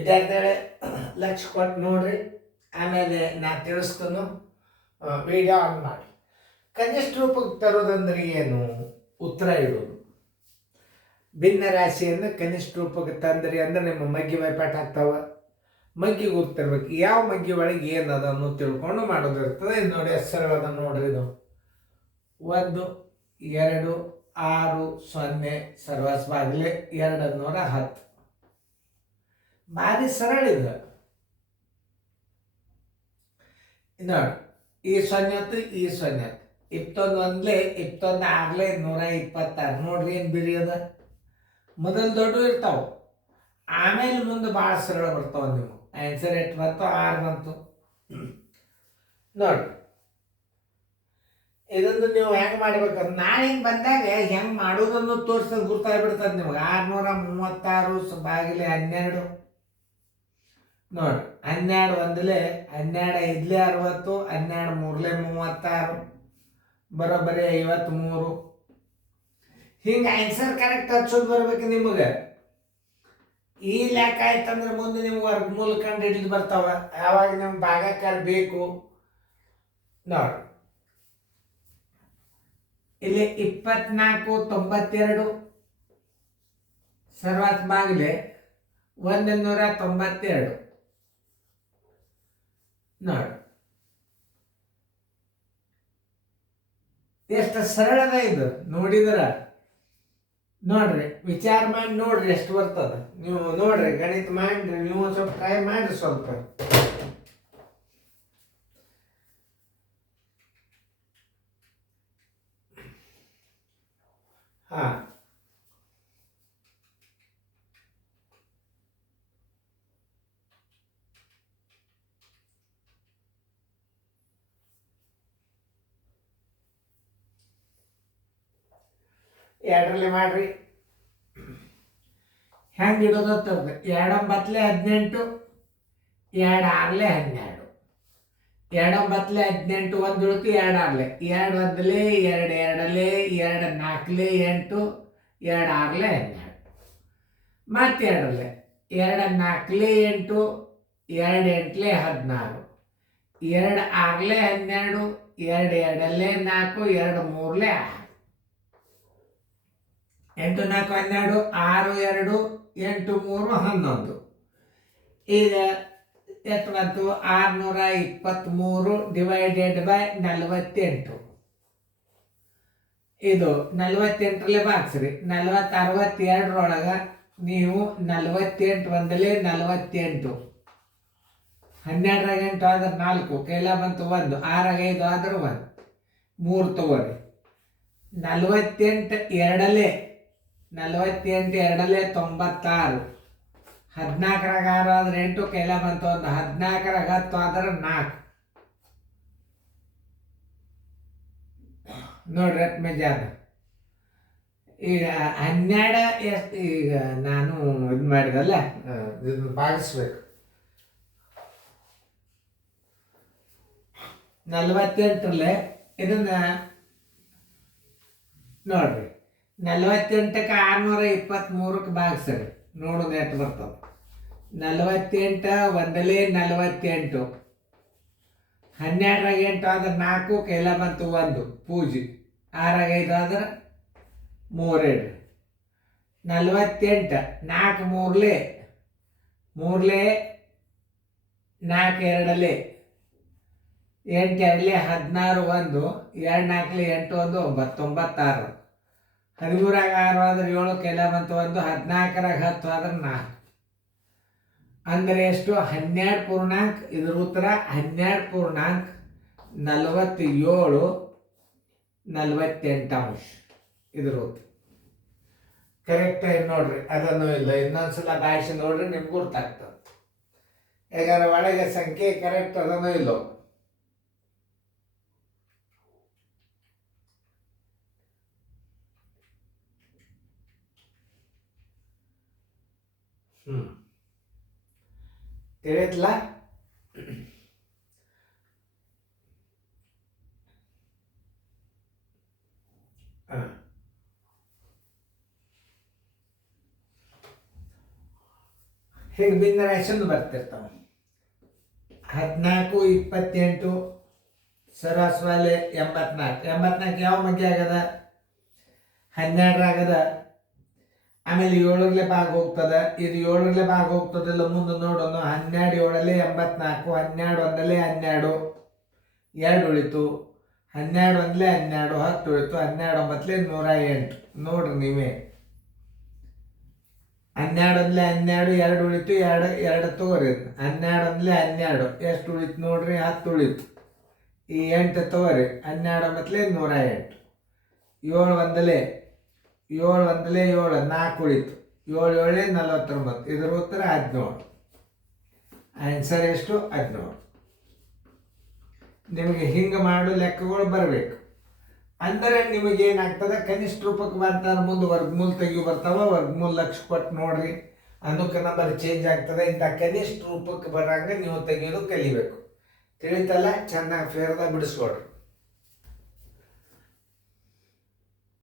ವಿದ್ಯಾರ್ಥಿಗಳೇ ಲಕ್ಷ ಕೊಟ್ಟು ನೋಡ್ರಿ, ಆಮೇಲೆ ನಾ ತಿಳಿಸ್ತಾನು. ವಿಡಿಯೋ ಆನ್ ಮಾಡಿ. ಕನಿಷ್ಠ ರೂಪಕ್ಕೆ ತರೋದಂದ್ರೆ ಏನು? ಉತ್ತರ ಇಡೋದು. ಭಿನ್ನ ರಾಶಿಯನ್ನು ಕನಿಷ್ಠ ರೂಪಕ್ಕೆ ತಂದ್ರಿ ಅಂದ್ರೆ ನಿಮ್ಮ ಮಗ್ಗಿ ವೈಪಾಟ್ ಆಗ್ತಾವ. ಮಗ್ಗಿಗೆ ಹೋಗ್ತಿರ್ಬೇಕು, ಯಾವ ಮಗ್ಗಿ ಒಳಗೆ ಏನು ಅದನ್ನು ತಿಳ್ಕೊಂಡು ಮಾಡೋದಿರ್ತದೆ. ಇದು ನೋಡಿ, ಹೆಸರು ನೋಡ್ರಿ. ಇದು 1 2 6 0 ಸರ್ವಸ್ ಬಾಗಿಲೆ 210. ಭಾರಿ ಸರಳ ಇದು. ನೋಡಿ, ಈ 0 ಈ 0 21 ಒಂದ್ಲೆ 21 6 126. ನೋಡ್ರಿ ಏನು ಬಿರಿ ಅದ. ಮೊದಲು ದೊಡ್ಡ ಇರ್ತಾವ, ಆಮೇಲೆ ಮುಂದೆ ಭಾಳ ಸರಳ ಬರ್ತಾವ. ನೀವು ಆನ್ಸರ್ ಎಷ್ಟು ಬಂತು? 6 ಬಂತು. ನೋಡಿ, ಇದನ್ನು ನೀವು ಹೆಂಗೆ ಮಾಡ್ಬೇಕಂದ್ರೆ ನಾಳೆ ಹಿಂಗೆ ಬಂದಾಗ ಹೆಂಗೆ ಮಾಡೋದನ್ನು ತೋರಿಸೋದು ಗುರ್ತಾಗ್ಬಿಡ್ತದೆ ನಿಮ್ಗೆ. 636 ಬಾಗಿಲೆ 12. ನೋಡಿ, 12 ಒಂದಲೇ 12 5 60, 12 3 36, ಬರೋಬ್ಬರಿ 53. ಹಿಂಗೆ ಆನ್ಸರ್ ಕರೆಕ್ಟ್ ಹಚ್ಚೋದು ಬರ್ಬೇಕು ನಿಮಗೆ. ಈ ಲೆಕ್ಕ ಆಯ್ತಂದ್ರೆ ಮುಂದೆ ನಿಮ್ಗೆ ವರ್ಗಮೂಲ ಕಂಡು ಹಿಡಿದು ಬರ್ತಾವ. ಯಾವಾಗ ನಿಮ್ಗೆ ಭಾಗಾಕಾರ ಬೇಕು ನೋಡಿ, ಇಲ್ಲಿ 24 92 ಸರ್ವತ್ ಬಾಗಿಲೆ 192. ನೋಡಿ ಎಷ್ಟು ಸರಳದ ಇದು. ನೋಡಿದ್ರ ನೋಡ್ರಿ, ವಿಚಾರ ಮಾಡಿ ನೋಡ್ರಿ ಎಷ್ಟು ಬರ್ತದ. ನೀವು ನೋಡ್ರಿ, ಗಣಿತ ಮಾಡ್ರಿ, ನೀವು ಸ್ವಲ್ಪ ಟ್ರೈ ಮಾಡ್ರಿ ಸ್ವಲ್ಪ. ಹಾ, ಎರಡರಲ್ಲಿ ಮಾಡ್ರಿ. ಹೆಂಗೆ ಇಡೋದತ್ತದ? 2 9 18, 2 6 12, 2 9 18 ಒಂದು ಉಳಿತು, 2 6 2 1 2 2 2 4 8, 2 6 12. ಮತ್ತೆ 2 2 4 8, 2 8 16, 2 6 12, 2 2 4, 2 3 6. 8 4 12, 6 2 8 3 11. ಈಗ ಎಷ್ಟು ಬಂತು? 623 ಡಿವೈಡೆಡ್ ಬೈ 48. ಇದು 48ರಲ್ಲೇ ಬಾಗಿಸ್ರಿ. 40 62ರೊಳಗೆ ನೀವು 48 ಒಂದಲೇ 48. 12ರಾಗ 8 ಆದ್ರೆ 4, ಕೈಲ ಬಂತು 1. 6ರಾಗ 5 ಆದ್ರೆ 1, 3 ತಗೋರಿ. 48 ಎರಡಲೇ 96. 14ರಾಗ 6 ಆದ್ರೆ 8, ಕೈಲ ಬಂತು 1. 14ರಾಗ 10 ಆದ್ರೆ 4. ನೋಡ್ರಿ ಮೆಜಾದ. ಈಗ 12 ಎಷ್ಟು? ಈಗ ನಾನು ಇದು ಮಾಡಿದಲ್ಲ, ಇದನ್ನು ಭಾಗಿಸ್ಬೇಕು. 48ರಲ್ಲೇ ಇದನ್ನ ನೋಡ್ರಿ, 48ಕ್ಕೆ 623ಕ್ಕೆ ಭಾಗಿಸ್ರಿ. ನೋಡೋದು ಎಷ್ಟು ಬರ್ತದೆ? 48 ಒಂದಲೇ 48. 12ರಾಗ 8 ಆದ್ರೆ 4, ಕೈಲ ಬಂತು 1 ಪೂಜಿ. 6ರಾಗ 5 ಆದ್ರೆ 3 48. 4 3 3 4 2 8 2 16 1 2 4 8 1 9 96. 13ರಾಗ 6 ಆದ್ರೆ 7, ಕೈಲ ಬಂತು 1. 14ರಾಗ 10 ಆದ್ರೆ 4. ಅಂದರೆ ಎಷ್ಟು? 12 ಪೂರ್ಣಾಂಕ. ಇದ್ರ ಉತ್ತರ 12 ಪೂರ್ಣಾಂಕ 47 48. ಇದ್ರ ಉತ್ತರ ಕರೆಕ್ಟ್ ನೋಡ್ರಿ. ಅದನ್ನು ಇಲ್ಲ, ಇನ್ನೊಂದ್ಸಲ ಭಾಷೆ ನೋಡ್ರಿ, ನಿಮ್ಗೆ ಗೊತ್ತಾಗ್ತದೆ. ಯಾಕಂದ್ರೆ ಒಳಗೆ ಸಂಖ್ಯೆ ಕರೆಕ್ಟ್ ಅದನ್ನು ಇಲ್ಲೋ. ತಿಳಿದ್ಲ? ಹೀಗೆ ಭಿನ್ನರಾಶಿಂದು ಬರ್ತಿರ್ತಾವೆ. 14, 28 ಸರಾಸವಾಲೆ 84 ಯಾವ ಮಗ್ಗೆ ಆಗದ? 12 ಆಗದ. ಆಮೇಲೆ 7ರಲ್ಲಿ ಭಾಗ ಹೋಗ್ತದ. ಇದು 7ರಲ್ಲಿ ಭಾಗ ಹೋಗ್ತದಿಲ್ಲ, ಮುಂದೆ ನೋಡೋಣ. 12 7ರಲ್ಲಿ 84, 12 1ರಲ್ಲಿ 12, 2 ಉಳಿತು. 12 1ರಲ್ಲಿ 12, 10 ಉಳಿತು. 12 9ರಲ್ಲಿ 108. ನೋಡ್ರಿ ನೀವೇ. 12 1ರಲ್ಲಿ 12, 2 ಉಳಿತು. 2 ತಗೋರಿ. 12 1ರಲ್ಲಿ 12 ಎಷ್ಟು ಉಳಿತು ನೋಡ್ರಿ? 10 ಉಳಿತು. ಈ 8 ತಗೋರಿ. 12 9ರಲ್ಲಿ 108. 7 1ರಲ್ಲಿ 7, 4 ಉಳಿತು. 7 7 49. ಇದರ ಉತ್ತರ 17. ಆನ್ಸರ್ ಎಷ್ಟು? 17. ನಿಮಗೆ ಹಿಂಗೆ ಮಾಡೋ ಲೆಕ್ಕಗಳು ಬರಬೇಕು. ಅಂದರೆ ನಿಮಗೇನಾಗ್ತದೆ, ಕನಿಷ್ಠ ರೂಪಕ್ಕೆ ಬರ್ತಾರೆ, ಮುಂದೆ ವರ್ಗಮೂಲ ತೆಗಿಯೋ ಬರ್ತಾವ. ವರ್ಗಮೂಲ ಲಕ್ಷ ಕೊಟ್ಟು ನೋಡ್ರಿ, ಅನ್ನಕ್ಕೆ ನಂಬರ್ ಚೇಂಜ್ ಆಗ್ತದೆ. ಇಂಥ ಕನಿಷ್ಠ ರೂಪಕ್ಕೆ ಬರಂಗೆ ನೀವು ತೆಗೆಯೋದು ಕಲಿಬೇಕು. ತಿಳಿತಲ್ಲ? ಚೆನ್ನಾಗಿ ಫೇರ್ದಾಗ ಬಿಡಿಸ್ಕೊಡ್ರಿ.